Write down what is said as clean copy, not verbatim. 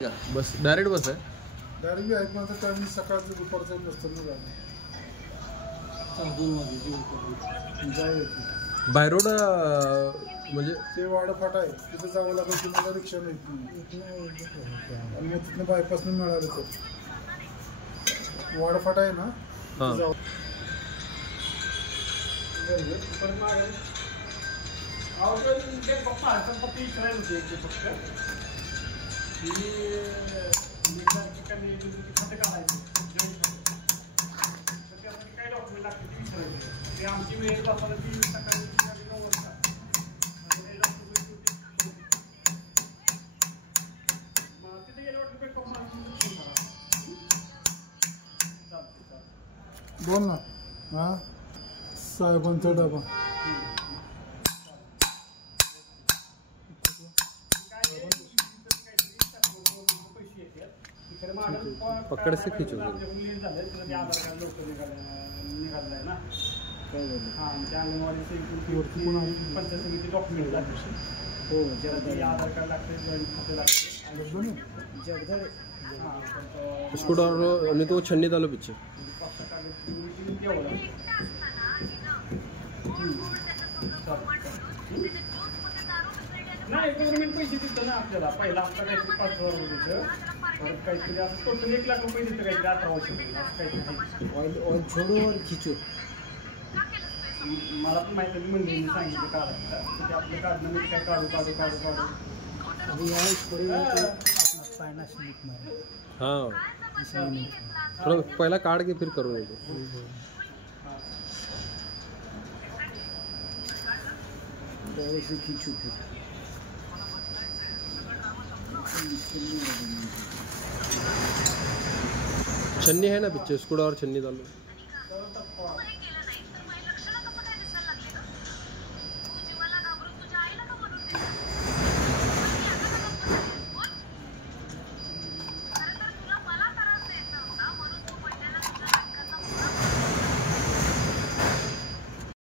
बस direct बस आहे. Direct आहेत माझं टायमिंग सकाळचं दुपारचं नसतं ना गाडी. बाय रोड म्हणजे ते वाडाफाटा आहे तिथं जावं लागेल. तुम्हाला रिक्षा नाही आणि मग तिथनं बायपासनं मिळालं तर वाडाफाटा आहे ना जाऊ. आमची वेळ वापरली ती सकाळी 9 वाजता तिथे गेलं वाटलं काही कॉम बोल ना. हां साहेबांचा डबा पकड़ से खींचो ना. हां त्या अंगणवाडीची पंचायत समिती डॉक्युमेंट लागते. हो आधार कार्ड लागते, जॉईंट खाते लागते. स्कूटर आणि तो छन्नी आलो पिच्छे नाही गव्हर्नमेंट पैसे देतं ना आपल्याला. पहिला हप्ता काहीतरी 5,000 रुपये परत काहीतरी असं टोटल 1 लाख रुपये देतं काहीतरी 18 वर्ष काहीतरी. ऑइल छोड़ो और खींचो. मला पण माहिती आहे मंडळीने सांगितलं काढायचं ते आपलं काढणं मी काय काढू. अभी अपना फाइनेंस निकलना. हाँ थोड़ा पहला काट के फिर करो. ऐसे खींचो फिर छन्नी है ना पीछे स्कूटर और छन्नी डालो.